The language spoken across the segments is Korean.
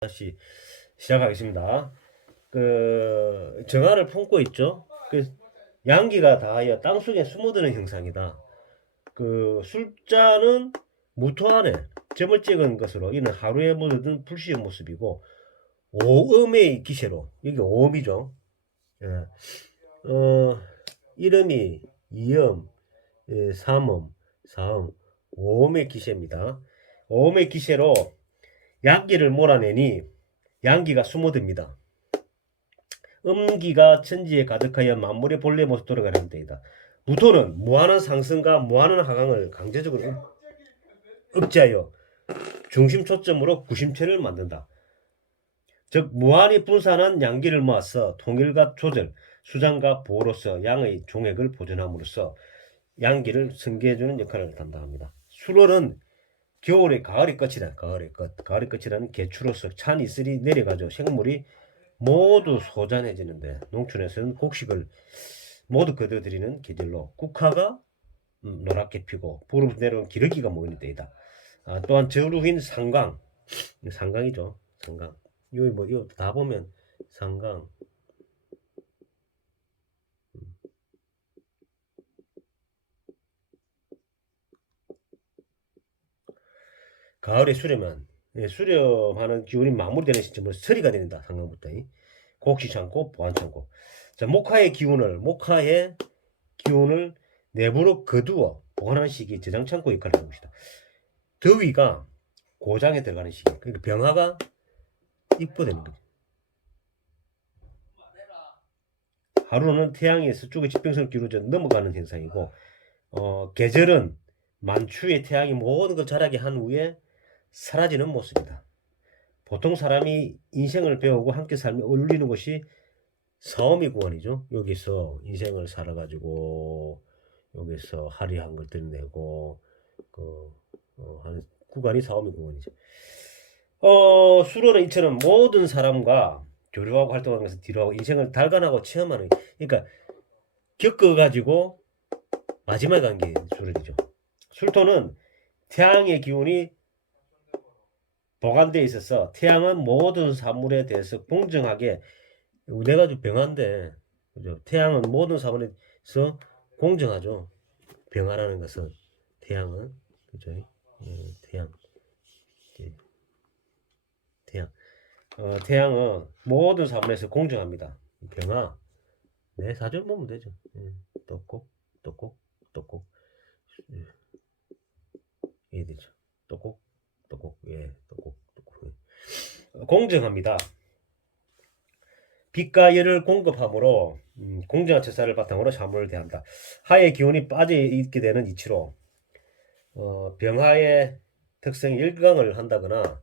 다시 시작하겠습니다. 정화를 품고 있죠. 양기가 다 땅속에 숨어드는 형상이다. 술자는 무토 안에 점을 찍은 것으로 이는 하루에 묻어든 불씨의 모습이고, 오음의 기세로, 이게 오음이죠. 예. 이름이 이음, 삼음, 사음, 오음의 기세입니다. 오음의 기세로 양기를 몰아내니 양기가 숨어듭니다. 음기가 천지에 가득하여 만물의 본래 모습 돌아가는 때이다. 무토는 무한한 상승과 무한한 하강을 강제적으로 억제하여 중심 초점으로 구심체를 만든다. 즉 무한히 분산한 양기를 모아서 통일과 조절, 수장과 보호로서 양의 종액을 보존함으로써 양기를 승계해주는 역할을 담당합니다. 수월은 겨울에 가을이 끝이다. 가을이 끝이라는 개추로서 찬 이슬이 내려가죠. 생물이 모두 소잔해지는데 농촌에서는 곡식을 모두 거둬들이는 계절로 국화가 노랗게 피고 푸르 내려온 기러기가 모이는 때이다. 또한 저루인 상강이죠. 상강. 여기 이거 다 보면 상강. 가을에 수렴하는 기운이 마무리되는 시점으로 서리가 된다. 상강부터. 곡식창고, 보안창고. 자, 목화의 기운을 내부로 거두어 보관하는 시기 저장창고 역할을 하는 것이다. 더위가 고장에 들어가는 시기. 그러니까 병화가 입고되는 거죠. 하루는 태양이 서쪽의 지평선을 기울어져 넘어가는 현상이고, 계절은 만추에 태양이 모든 걸 자라게 한 후에 사라지는 모습이다. 보통 사람이 인생을 배우고 함께 삶에 어울리는 것이 사오미 구원이죠. 여기서 인생을 살아가지고 여기서 화려한 걸 드러내고 하는 구간이 사오미 구원이죠. 수로는 이처럼 모든 사람과 교류하고 활동하는 것을 뒤로하고 인생을 달관하고 체험하는, 그러니까 겪어가지고 마지막에 간 게 수련이죠. 술토는 태양의 기운이 보관되어 있어서 태양은 모든 사물에 대해서 공정하게, 내가 좀 병한데, 그죠? 태양은 모든 사물에서 공정하죠. 병화라는 것은 태양은, 그죠? 태양, 태양. 태양은 모든 사물에서 공정합니다. 병화. 네, 사절 보면 되죠. 똑꼭, 똑꼭, 똑꼭. 이해되죠? 똑꼭, 똑꼭, 똑꼭, 똑꼭. 공정합니다. 빛과 열을 공급함으로 공정한 처사를 바탕으로 사물을 대한다. 하의 기운이 빠져 있게 되는 이치로 병하의 특성이 열강을 한다거나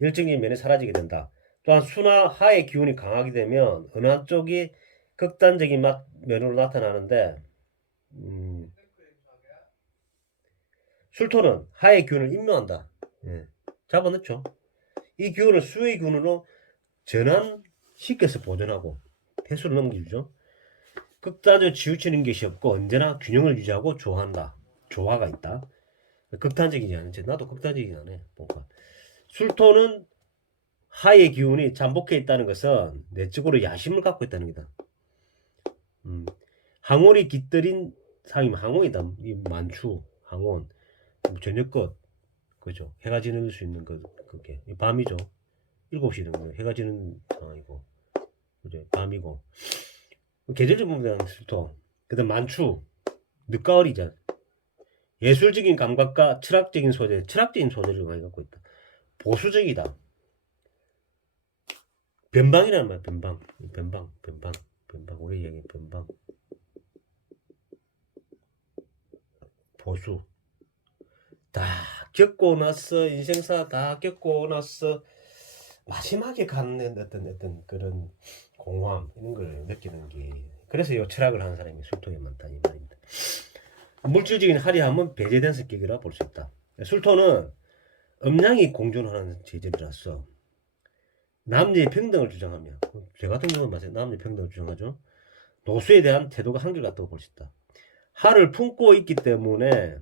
열정적인 면이 사라지게 된다. 또한 수나 하의 기운이 강하게 되면 어느 한쪽이 극단적인 면으로 나타나는데, 술토는 하의 기운을 임묘한다. 잡아넣죠. 이 기운을 수의 기운으로 전환시켜서 보존하고 태수를 넘기죠. 극단적으로 치우치는 것이 없고 언제나 균형을 유지하고 조화한다. 조화가 있다. 극단적이지 않은, 나도 극단적이지 않아. 뭔가 술토는 하의 기운이 잠복해 있다는 것은 내적으로 야심을 갖고 있다는 거다. 항온이 깃들인 상이면 항온이다. 이 만추, 항온, 저녁것, 그죠? 해가 지는 수 있는 그게 밤이죠. 7시 되면 해가 지는 상황이고, 그죠? 밤이고. 계절적 부분은 술토. 그다음 만추, 늦가을이잖아. 예술적인 감각과 철학적인 소재를 많이 갖고 있다. 보수적이다. 변방이라는 말, 변방. 우리 얘기 변방. 보수. 다 겪고 나서, 인생사 다 겪고 나서, 마지막에 갖는 어떤 그런 공허함, 이런 걸 느끼는 게, 그래서 이 철학을 하는 사람이 술토에 많다, 이 말입니다. 물질적인 화려함은 배제된 성격이라 볼 수 있다. 술토는 음양이 공존하는 재질이라서 남녀의 평등을 주장하며, 제 같은 경우는 맞아요. 남녀의 평등을 주장하죠. 노수에 대한 태도가 한결같다고 볼 수 있다. 하를 품고 있기 때문에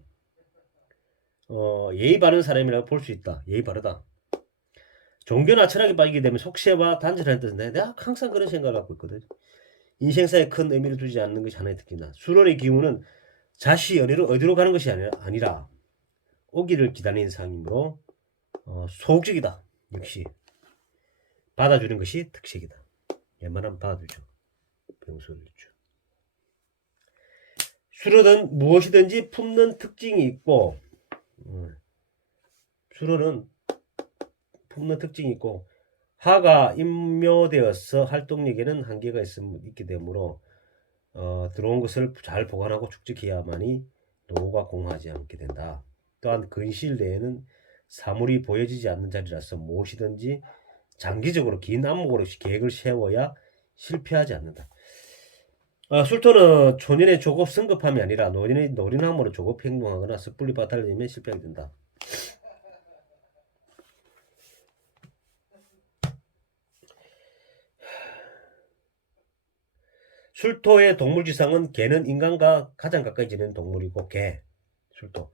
예의 바른 사람이라고 볼 수 있다. 예의 바르다. 종교나 철학에 빠지게 되면 속세와 단절하는 뜻인데 내가 항상 그런 생각을 갖고 있거든. 인생사에 큰 의미를 두지 않는 것이 하나의 특징이다. 수론의 기운은 자시 어디로 가는 것이 아니라 오기를 기다리는 상이므로 소극적이다. 역시 받아주는 것이 특색이다. 웬만하면 받아주죠. 병수를 주. 수론은 무엇이든지 품는 특징이 있고 수론은 품는 특징이 있고 하가 임묘되어서 활동력에는 한계가 있게 되므로 들어온 것을 잘 보관하고 축적해야만이 노후가 공하지 않게 된다. 또한 근시일 내에는 사물이 보여지지 않는 자리라서 무엇이든지 장기적으로 긴 안목으로 계획을 세워야 실패하지 않는다. 술토는 초년에 조급 성급함이 아니라 노린함으로 조급 행동하거나 섣불리 빠탈리면 실패하게 된다. 술토의 동물지상은 개는 인간과 가장 가까이 지내는 동물이고 술토.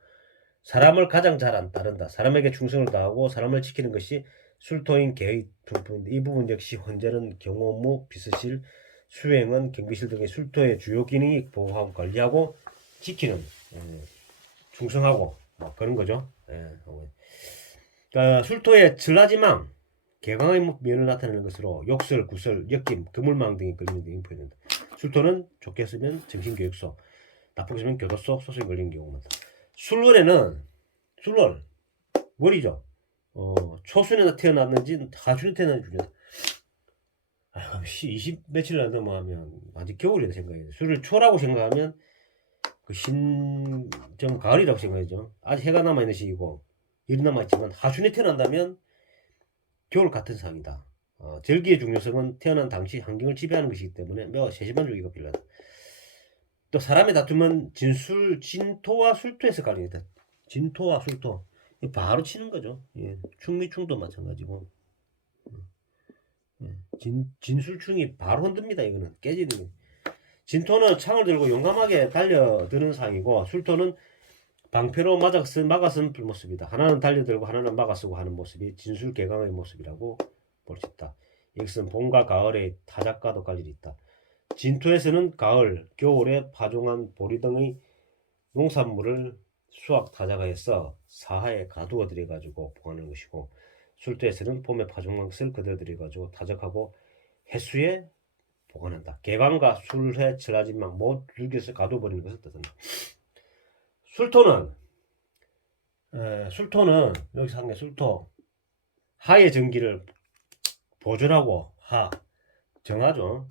사람을 가장 잘 안 따른다. 사람에게 충성을 다하고 사람을 지키는 것이 술토인 개의 부분인데 이 부분 역시 헌재는 경호무, 비서실, 수행은 경비실 등의 술토의 주요 기능이 보호하고 관리하고 지키는 충성하고 뭐 그런 거죠. 그러니까 술토의 전라지망, 개강의 면을 나타내는 것으로 욕설, 구설, 엮임, 그물망 등이 걸리는 등이 보인다. 술토는 좋게 쓰면 정신교육소, 나쁘게 쓰면 교도소, 소송이 걸리는 경우가 많다. 술월에는 술월 월이죠. 초순에 태어났는지 하순에 태어났는지 중요하다. 20 며칠 안 넘어가면 완전 겨울이다 생각해요. 술을 초라고 생각하면 좀 가을이라고 생각하죠. 아직 해가 남아있는 시기고 열이 남아있지만 하순에 태어난다면 겨울 같은 상이다. 절기의 중요성은 태어난 당시 환경을 지배하는 것이기 때문에 매우 세심한 주의가 필요하다. 또 사람의 다툼은 진토와 술토에서 갈립니다. 진토와 술토 바로 치는 거죠. 충미충도 마찬가지고 진술충이 바로 흔듭니다. 이거는 깨지는 거예요. 진토는 창을 들고 용감하게 달려드는 상이고 술토는 방패로 막아쓴 모습이다. 하나는 달려들고 하나는 막아쓰고 하는 모습이 진술개강의 모습이라고 볼 수 있다. 이것은 봄과 가을의 타작과도 관련이 있다. 진토에서는 가을, 겨울에 파종한 보리 등의 농산물을 수확 타작하여서 사하에 가두어 들여가지고 보관하는 것이고 술토에서는 봄에 파종한 것을 그대로 들여가지고 타작하고 해수에 보관한다. 개방과 술회, 철화진망 모두 줄기에서 가둬버리는 것을 뜻한다. 술토는 여기서 한 게 술토 하의 전기를 보존하고 정하죠.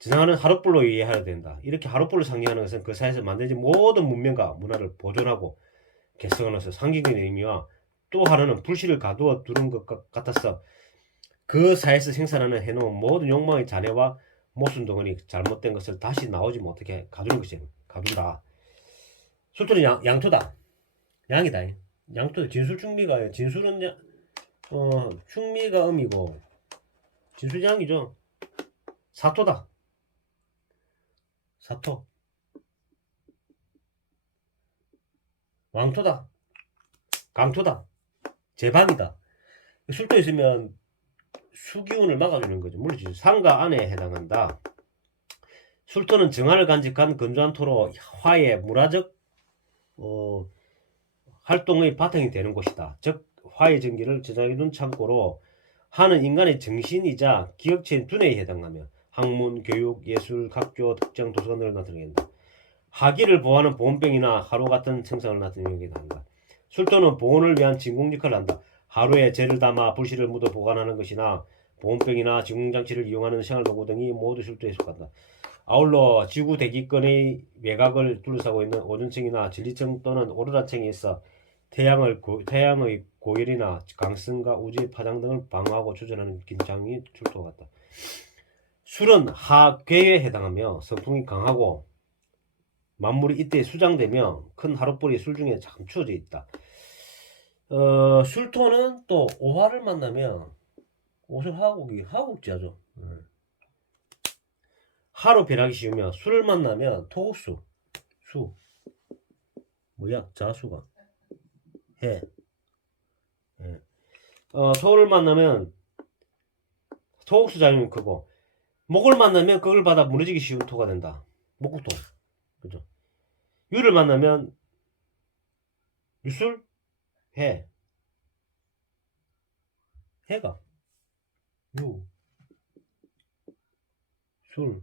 정하는 하룻불로 이해해야 된다. 이렇게 하룻불을 상징하는 것은 그 사회에서 만들어진 모든 문명과 문화를 보존하고 개성하면서 상징적인 의미와 또 하나는 불씨를 가두어 두는 것 같아서 그 사회에서 생산하는 해놓은 모든 욕망의 잔해와 모순 덩어리 잘못된 것을 다시 나오지 못하게 가두는 것이 가둔다. 술토는 양토다. 양이다. 양토 진술충미가 진술은 충미가 음이고 진술이 양이죠. 사토다. 사토. 왕토다. 강토다. 제방이다. 술토 있으면 수기운을 막아주는 거죠. 물론 상가 안에 해당한다. 술토는 정화를 간직한 건조한 토로 화의 문화적 활동의 바탕이 되는 곳이다. 즉 화의 전기를 저장해둔 창고로 하는 인간의 정신이자 기억체인 두뇌에 해당하며 학문, 교육, 예술, 학교, 특정 도서관을 나타낸다. 하기를 보호하는 보온병이나 하루 같은 생산을 나타내기도 한다. 술토는 보온을 위한 진공 역할을 한다. 하루에 재를 담아 불씨를 묻어 보관하는 것이나 보온병이나 진공장치를 이용하는 생활도구 등이 모두 술토에 속한다. 아울러 지구 대기권의 외곽을 둘러싸고 있는 오존층이나 진리층 또는 오로라층에 있어 태양의 고열이나 강성과 우주의 파장 등을 방어하고 조절하는 긴장이 출토 같다. 술은 하괴에 해당하며 성풍이 강하고 만물이 이때 수장되며 큰 하룻불이 술 중에 감추어져 있다. 술토는 또 오화를 만나면 옷을 하곡지하죠. 하로 변하기 쉬우며 술을 만나면 토국수, 자수가 해. 토를 만나면 토옥수 작용이 크고, 목을 만나면 그걸 받아 무너지기 쉬운 토가 된다. 목구토. 그죠? 유를 만나면 유술, 해. 해가. 유, 술,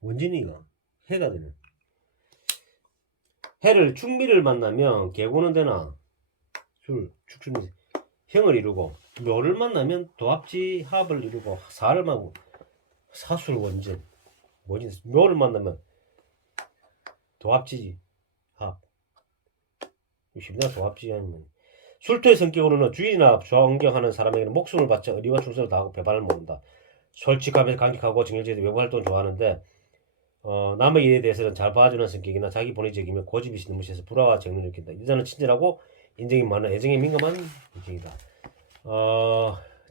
원진이가 해가 되는. 해를 충미를 만나면 개고는 되나 술, 축순이 형을 이루고, 묘를 만나면 도합지 합을 이루고, 사를 만나고 사술 원진 뭐지? 묘를 만나면 도합지 합. 쉽나 도합지 하면 술토의 성격으로는 주인이나 존경하는 사람에게는 목숨을 바쳐 의리와 충성을 다하고 배반을 모른다. 솔직하면서 강직하고 정열적인 외부 활동을 좋아하는데 남의 일에 대해서는 잘 봐주는 성격이나 자기 본의적이면 고집이 있는 무시해서 불화와 정을 일으킨다. 여자는 친절하고 인정이 많은 애정에 민감한 인격이다.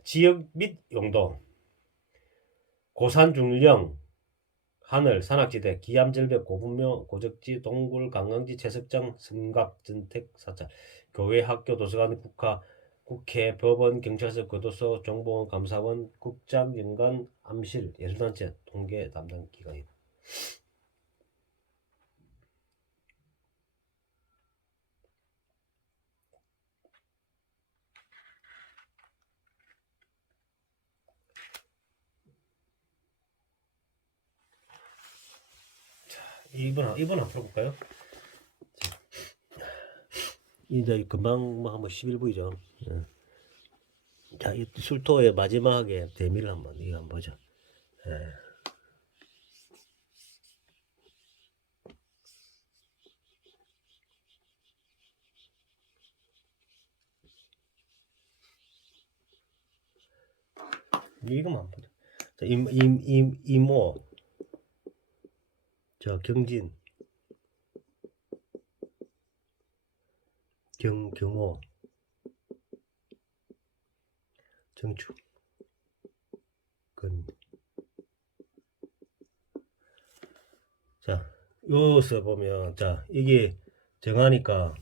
지역 및 용도 고산중령 하늘, 산악지대, 기암절벽, 고분묘, 고적지, 동굴, 관광지, 채석장, 성곽, 전택, 사찰, 교회, 학교, 도서관, 국가, 국회, 법원, 경찰서, 교도소, 정보원, 감사원, 국장, 연간, 암실, 예술단체, 통계 담당 기관이다. 이번 한번 풀어볼까요? 이제 금방 뭐 한번 11부이죠. 자, 이 술토의 마지막에 대미를 한번 이거 한번 보자. 이거만 보자. 자, 이모, 저 경진, 경호, 정축, 근. 자, 여기서 보면, 자, 이게 정하니까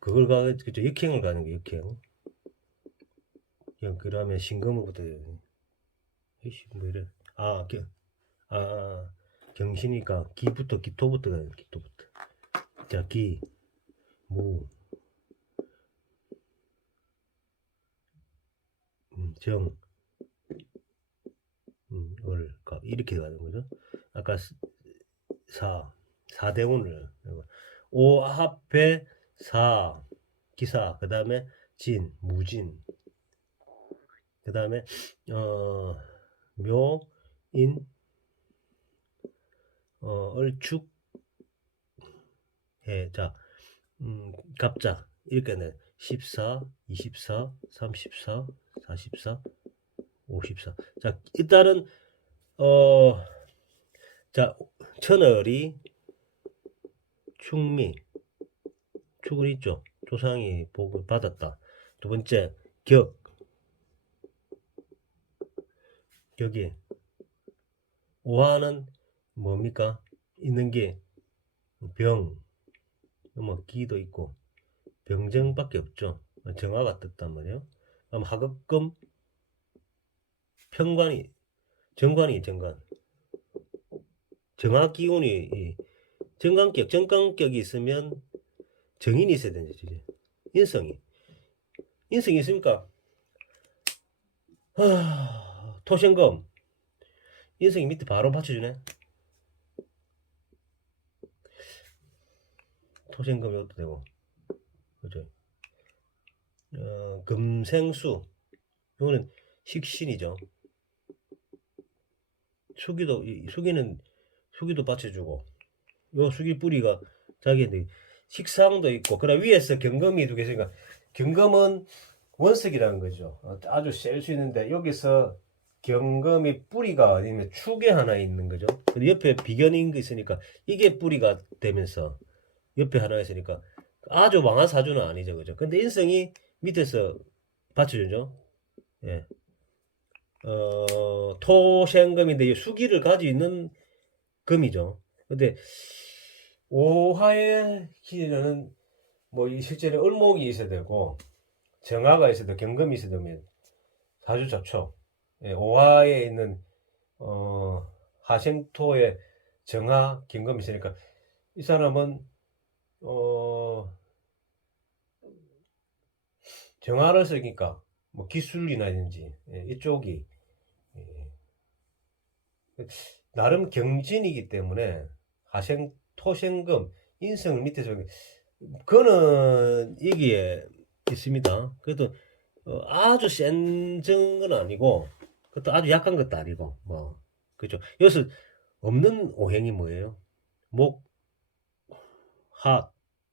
그걸 그죠? 역행을 가는 게 역행. 그 다음에 신금으로부터, 이씨, 뭐 이래. 경시니까 기토부터 가는 기토부터. 자, 무, 정, 월, 이렇게 가는 거죠. 아까 사대운을 오합배 기사 그 다음에 무진 그 다음에 묘인 얼축 해자 갑자 이렇게 네 14 24 34 44 54 자 일단은 자 천얼이 충미 축은 있죠. 조상이 복을 받았다. 두 번째 격이 오화는 뭡니까? 있는 게 뭐 기도 있고 병정밖에 없죠. 정화가 떴단 말이에요. 그럼 하급금 정관이 정화 기운이 정관격이 있으면 정인이 있어야 되는 거지. 인성이 있으니까 토생금 인성이 밑에 바로 받쳐주네. 토생금 이것도 되고 그죠. 금생수 이거는 식신이죠. 수기도 받쳐주고 요 수기 뿌리가 자기한테 식상도 있고 그다음 위에서 경금이 두 개 있으니까 경금은 원석이라는 거죠. 아주 셀 수 있는데 여기서 경금이 뿌리가 아니면 축에 하나 있는 거죠. 근데 옆에 비견인 게 있으니까 이게 뿌리가 되면서 옆에 하나 있으니까 아주 망한 사주는 아니죠, 그죠? 근데 인성이 밑에서 받쳐주죠. 예. 토생금인데 수기를 가지고 있는 금이죠. 근데 오화의 기는 뭐 실제로 을목이 있어야 되고 정화가 있어도 경금이 있어도 사주 좋죠. 예, 오화에 있는 하생토에 정화 경금이 있으니까 이 사람은 정화를 쓰니까 뭐 기술이나든지 이쪽이 예, 나름 경진이기 때문에 하생 토생금 인성을 밑에서 그거는 이기에 있습니다. 그래도 아주 센 정은 아니고 그것도 아주 약한 것도 아니고 뭐 그죠. 여기서 없는 오행이 뭐예요? 목, 화,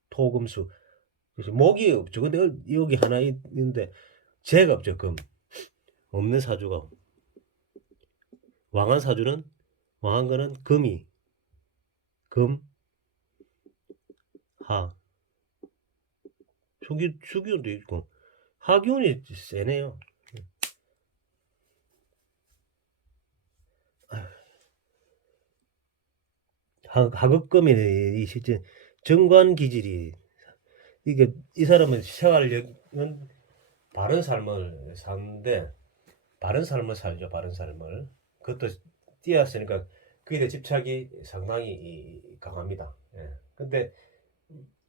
토, 금수. 그래서 목이 없죠. 근데 여기 하나 있는데 재가 없죠. 금 없는 사주가 왕한 사주는 왕한 거는 금이 금, 하, 수기운도 있고 하기운이 세네요. 하급금이 이 실제 정관 기질이 이게 이 사람은 생활력은 바른 삶을 사는데 바른 삶을 살죠. 바른 삶을 그것도 띄었으니까 그에 대해 집착이 상당히 강합니다. 예. 근데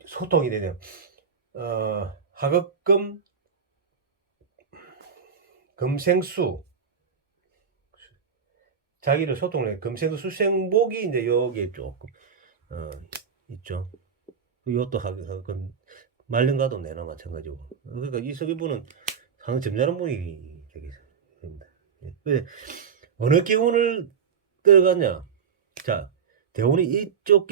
소통이 되네요. 하급금 금생수 자기를 소통을 해. 금생수 수생복이 이제 여기에 조금 어, 있죠. 이것도 하급 말년가도 내나 마찬가지고. 그러니까 이 서기분은 상당히 점잖은 분이 되게 됩니다. 예. 어느 기운을 들어갔냐? 자, 대운이 이쪽